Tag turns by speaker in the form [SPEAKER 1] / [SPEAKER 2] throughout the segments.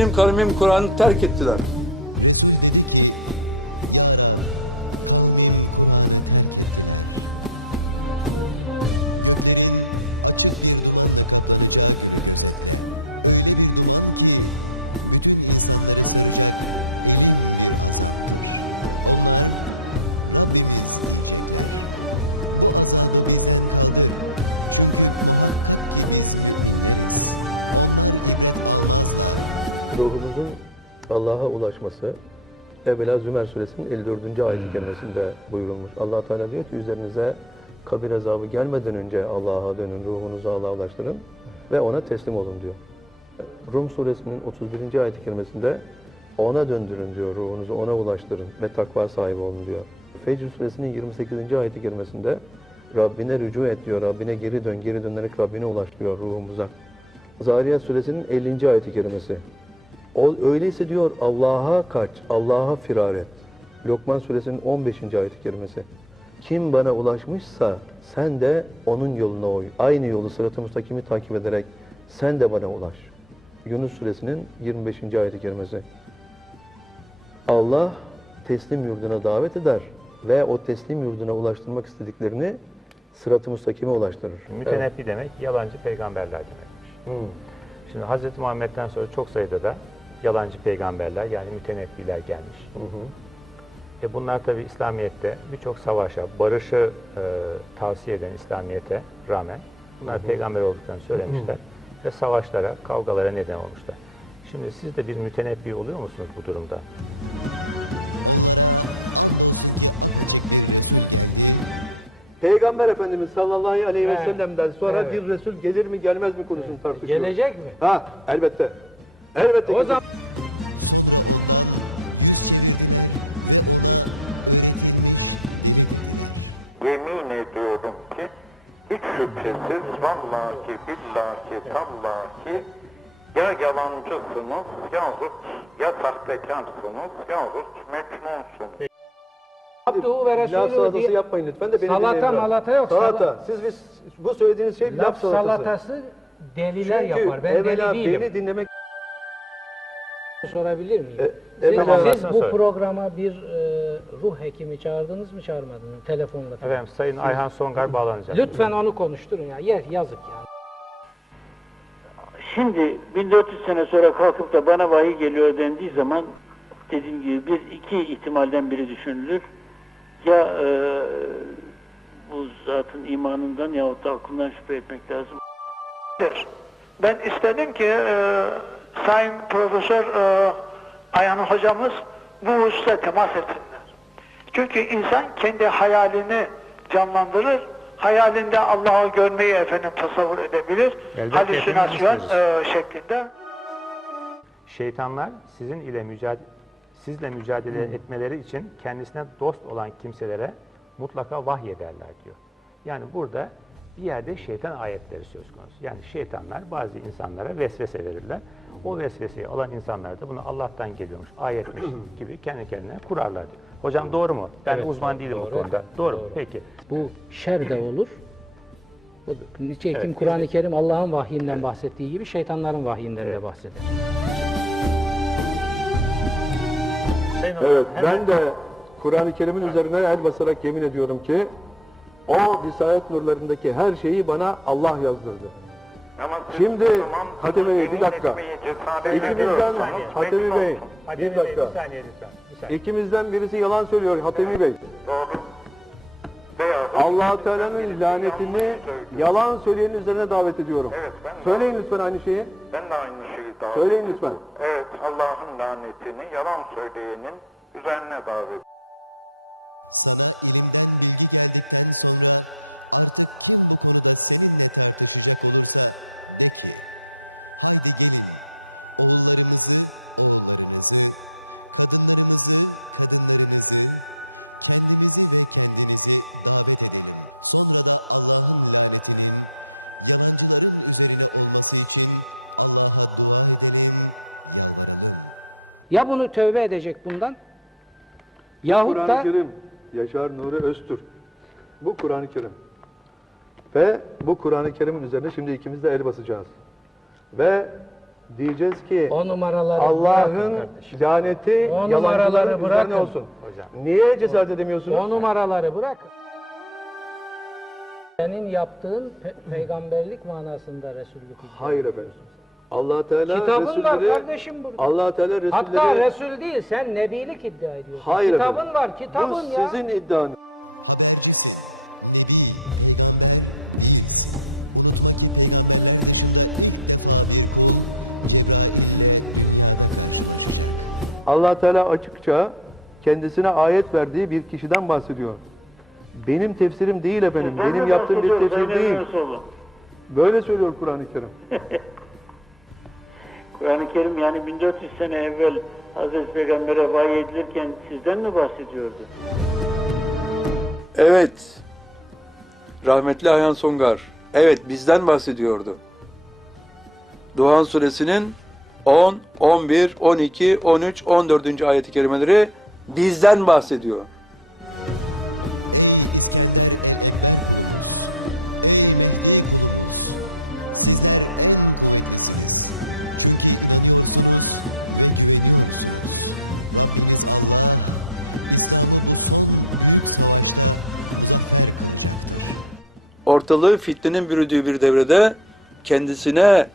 [SPEAKER 1] benim kavmim Kur'an'ı terk ettiler.
[SPEAKER 2] Ruhumuzun Allah'a ulaşması evvela Zümer suresinin 54. ayet-i kerimesinde buyurulmuş. allah Teala diyor ki üzerinize kabir azabı gelmeden önce Allah'a dönün, ruhunuzu Allah'a ulaştırın ve ona teslim olun diyor. Rum suresinin 31. ayet-i kerimesinde ona döndürün diyor, ruhunuzu ona ulaştırın ve takva sahibi olun diyor. Fecr suresinin 28. ayet-i kerimesinde Rabbine rücu et diyor, Rabbine geri dön, geri dönerek Rabbine ulaş diyor ruhumuza. Zariyat suresinin 50. ayet-i kerimesi. O, öyleyse diyor Allah'a kaç, Allah'a firar et. Lokman suresinin 15. ayet-i kerimesi. Kim bana ulaşmışsa sen de onun yoluna uy. Aynı yolu sırat-ı müstakimi takip ederek sen de bana ulaş. Yunus suresinin 25. ayet-i kerimesi. Allah teslim yurduna davet eder ve o teslim yurduna ulaştırmak istediklerini sırat-ı müstakime ulaştırır.
[SPEAKER 3] Mütenebbi demek yalancı peygamberler demekmiş.
[SPEAKER 2] Hmm.
[SPEAKER 3] Şimdi Hz. Muhammed'den sonra çok sayıda da yalancı peygamberler yani mütenebbiler gelmiş. E bunlar tabi İslamiyet'te birçok savaşa, barışı e, tavsiye eden İslamiyet'e rağmen bunlar peygamber olduklarını söylemişler ve savaşlara, kavgalara neden olmuşlar. Şimdi siz de bir mütenebbi oluyor musunuz bu durumda?
[SPEAKER 2] Peygamber Efendimiz sallallahu aleyhi ve sellem'den sonra
[SPEAKER 4] Evet.
[SPEAKER 2] bir Resul gelir mi gelmez mi konusunu tartışıyoruz.
[SPEAKER 4] Gelecek mi?
[SPEAKER 2] Ha elbette. Elbette.
[SPEAKER 4] O zaman
[SPEAKER 5] Yemin ediyorum ki hiç şüphesiz vallahi billahi tallahi ya yalancısınız yahut ya sahtekarsınız yahut mecnunsunuz.
[SPEAKER 4] Abduhu ve
[SPEAKER 2] Laf
[SPEAKER 4] Resulü
[SPEAKER 2] salatası
[SPEAKER 4] diye
[SPEAKER 2] yapmayın lütfen de beni
[SPEAKER 4] Salata malata yok,
[SPEAKER 2] Salata.
[SPEAKER 4] sala-
[SPEAKER 2] Siz biz, bu söylediğiniz şey laf,
[SPEAKER 4] laf
[SPEAKER 2] salatası.
[SPEAKER 4] salatası deliler
[SPEAKER 2] Çünkü
[SPEAKER 4] yapar. Ben
[SPEAKER 2] evvela
[SPEAKER 4] deli değilim.
[SPEAKER 2] beni dinlemek
[SPEAKER 4] Sorabilir miyim?
[SPEAKER 2] E,
[SPEAKER 4] Siz,
[SPEAKER 2] evvela-
[SPEAKER 4] siz bu
[SPEAKER 3] Sonra.
[SPEAKER 4] programa bir e, ruh hekimi çağırdınız mı çağırmadınız mı? Telefonla. falan.
[SPEAKER 3] Efendim Sayın Ayhan Songar bağlanacak.
[SPEAKER 4] Lütfen onu konuşturun ya. Yer, yazık yani.
[SPEAKER 6] Şimdi 1400 sene sonra kalkıp da bana vahiy geliyor dendiği zaman dediğim gibi bir iki ihtimalden biri düşünülür. Ya e, bu zatın imanından yahut da aklından şüphe etmek lazım.
[SPEAKER 7] Ben istedim ki e, Sayın Profesör e, Ayhan hocamız bu hususta temas etsinler. Çünkü insan kendi hayalini canlandırır, hayalinde Allah'ı görmeyi efendim tasavvur edebilir.
[SPEAKER 3] Elbette
[SPEAKER 7] Halüsinasyon e, şeklinde.
[SPEAKER 3] Şeytanlar sizin ile mücadele sizle mücadele etmeleri için kendisine dost olan kimselere mutlaka vahyederler diyor. Yani burada bir yerde şeytan ayetleri söz konusu. Yani şeytanlar bazı insanlara vesvese verirler. O vesveseyi alan insanlar da bunu Allah'tan geliyormuş, ayetmiş gibi kendi kendine kurarlar diyor. Hocam doğru mu? Ben
[SPEAKER 4] Evet,
[SPEAKER 3] uzman değilim bu
[SPEAKER 4] doğru.
[SPEAKER 3] konuda. Doğru.
[SPEAKER 4] Doğru.
[SPEAKER 3] Peki.
[SPEAKER 4] Bu şer de olur. Bu- Nitekim
[SPEAKER 3] Evet,
[SPEAKER 4] Kur'an-ı Kerim Allah'ın vahyinden bahsettiği gibi şeytanların vahyinden de bahseder.
[SPEAKER 2] Evet, ben de Kur'an-ı Kerim'in üzerine el basarak yemin ediyorum ki o Risale-i Nurlarındaki her şeyi bana Allah yazdırdı. Şimdi Hatemi Bey, bir dakika. İkimizden Hatemi Bey, bir dakika.
[SPEAKER 3] Bir saniye lütfen. Bir saniye.
[SPEAKER 2] İkimizden birisi yalan söylüyor Hatemi Bey.
[SPEAKER 5] Doğru.
[SPEAKER 2] Allah Teala'nın lanetini yalan söyleyenin üzerine davet ediyorum.
[SPEAKER 5] Evet, ben de-
[SPEAKER 2] Söyleyin lütfen aynı şeyi.
[SPEAKER 5] Ben de aynı şeyi davet
[SPEAKER 2] Söyleyin lütfen.
[SPEAKER 5] Evet, Allah'ın lanetini yalan söyleyenin üzerine davet
[SPEAKER 4] Ya bunu tövbe edecek bundan yahut
[SPEAKER 2] Kur'an-ı
[SPEAKER 4] da
[SPEAKER 2] Kerim, Yaşar Nuri Öztürk. Bu Kur'an-ı Kerim. Ve bu Kur'an-ı Kerim'in üzerine şimdi ikimiz de el basacağız. Ve Diyeceğiz ki
[SPEAKER 4] O numaraları
[SPEAKER 2] Allah'ın laneti
[SPEAKER 4] O numaraları bırakın.
[SPEAKER 2] olsun.
[SPEAKER 3] Hocam.
[SPEAKER 2] Niye cesaret edemiyorsunuz?
[SPEAKER 4] O numaraları bırak. Senin yaptığın pe- peygamberlik manasında Resullük.
[SPEAKER 2] Hayır efendim. Allah Teala
[SPEAKER 4] Kitabın var
[SPEAKER 2] Resulleri
[SPEAKER 4] kardeşim burada.
[SPEAKER 2] Allah Teala Resulleri
[SPEAKER 4] Hatta Resul değil, sen nebilik iddia ediyorsun.
[SPEAKER 2] Hayır
[SPEAKER 4] kitabın
[SPEAKER 2] efendim.
[SPEAKER 4] var, kitabın
[SPEAKER 2] Bu
[SPEAKER 4] ya.
[SPEAKER 2] sizin iddianız. Allah Teala açıkça kendisine ayet verdiği bir kişiden bahsediyor. Benim tefsirim değil efendim.
[SPEAKER 6] Ben
[SPEAKER 2] Benim yaptığım bir tefsir değil. Böyle söylüyor Kur'an-ı Kerim.
[SPEAKER 6] Kur'an-ı Kerim yani 1400 sene evvel Hazreti Peygamber'e vahiy edilirken sizden mi bahsediyordu?
[SPEAKER 1] Evet. Rahmetli Ayhan Songar. Evet bizden bahsediyordu. Doğan suresinin 10, 11, 12, 13, 14. ayeti kerimeleri bizden bahsediyor. Ortalığı fitnenin bürüdüğü bir devrede kendisine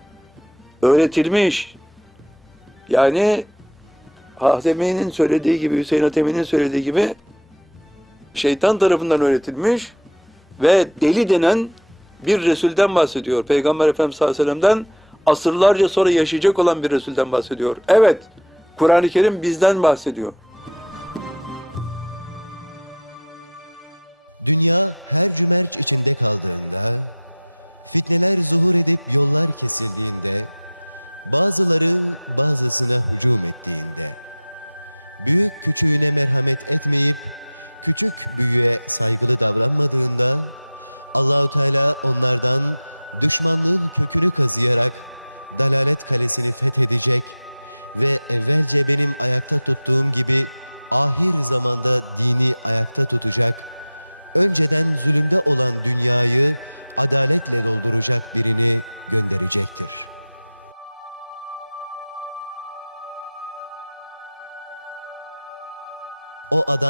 [SPEAKER 1] öğretilmiş. Yani Hatemi'nin söylediği gibi, Hüseyin Hatemi'nin söylediği gibi şeytan tarafından öğretilmiş ve deli denen bir Resulden bahsediyor. Peygamber Efendimiz sallallahu aleyhi ve sellem'den asırlarca sonra yaşayacak olan bir Resulden bahsediyor. Evet, Kur'an-ı Kerim bizden bahsediyor.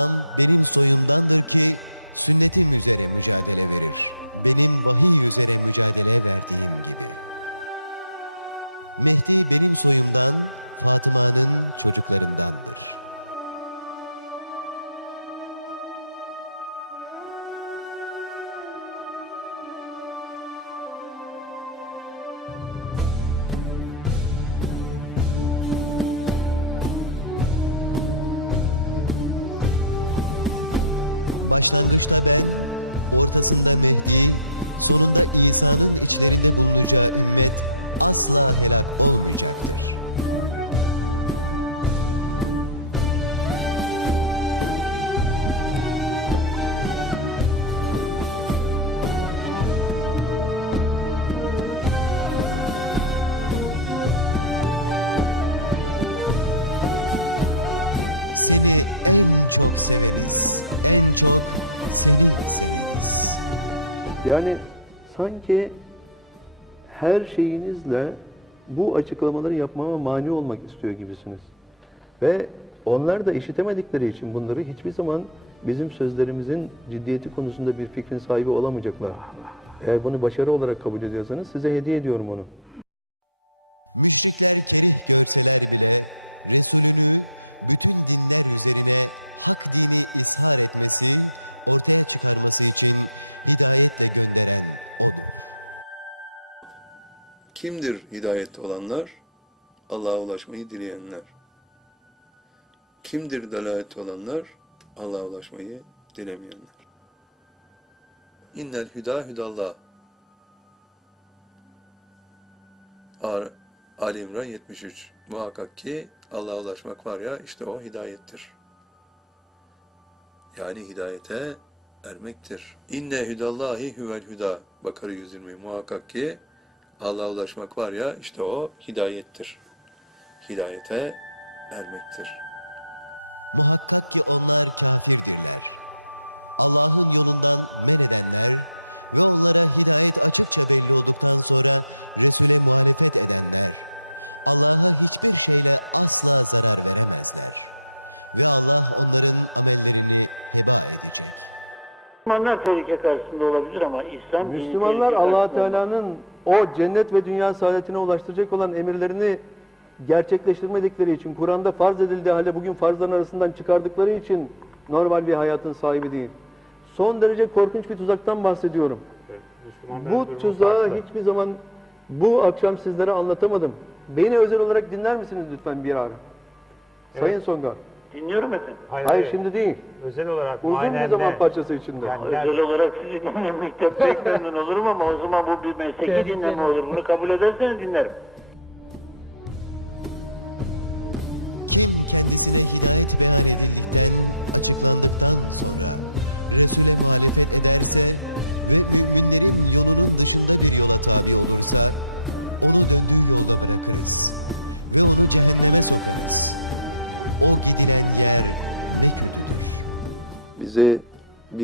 [SPEAKER 1] Thank you.
[SPEAKER 2] Yani sanki her şeyinizle bu açıklamaları yapmama mani olmak istiyor gibisiniz. Ve onlar da işitemedikleri için bunları hiçbir zaman bizim sözlerimizin ciddiyeti konusunda bir fikrin sahibi olamayacaklar. Eğer bunu başarı olarak kabul ediyorsanız size hediye ediyorum onu.
[SPEAKER 1] Kimdir hidayette olanlar? Allah'a ulaşmayı dileyenler. Kimdir dalalette olanlar? Allah'a ulaşmayı dilemeyenler. İnnel hüda hüdallah. Ali İmran 73. Muhakkak ki Allah'a ulaşmak var ya işte o hidayettir. Yani hidayete ermektir. İnne hüdallahi huvel hüda. Bakara 120. Muhakkak ki Allah'a ulaşmak var ya işte o hidayettir. Hidayete ermektir.
[SPEAKER 6] Müslümanlar tehlike karşısında olabilir ama İslam
[SPEAKER 2] Müslümanlar Allah Teala'nın o cennet ve dünya saadetine ulaştıracak olan emirlerini gerçekleştirmedikleri için, Kur'an'da farz edildiği halde bugün farzların arasından çıkardıkları için normal bir hayatın sahibi değil. Son derece korkunç bir tuzaktan bahsediyorum.
[SPEAKER 3] Müslümanların
[SPEAKER 2] Bu tuzağı
[SPEAKER 3] farklı.
[SPEAKER 2] hiçbir zaman bu akşam sizlere anlatamadım. Beni özel olarak dinler misiniz lütfen bir ara? Sayın Songar.
[SPEAKER 6] Dinliyorum efendim.
[SPEAKER 3] Hayır,
[SPEAKER 2] Hayır şimdi değil.
[SPEAKER 3] özel olarak
[SPEAKER 2] Uzun bir zaman parçası içinde.
[SPEAKER 3] Yani
[SPEAKER 6] Özel olarak sizi dinlemekten pek memnun olurum ama o zaman bu bir mesleki dinleme olur. Bunu kabul ederseniz dinlerim.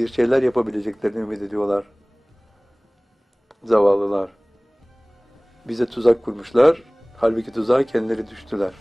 [SPEAKER 1] Bir şeyler yapabileceklerini ümit ediyorlar. Zavallılar. Bize tuzak kurmuşlar. Halbuki tuzağa kendileri düştüler.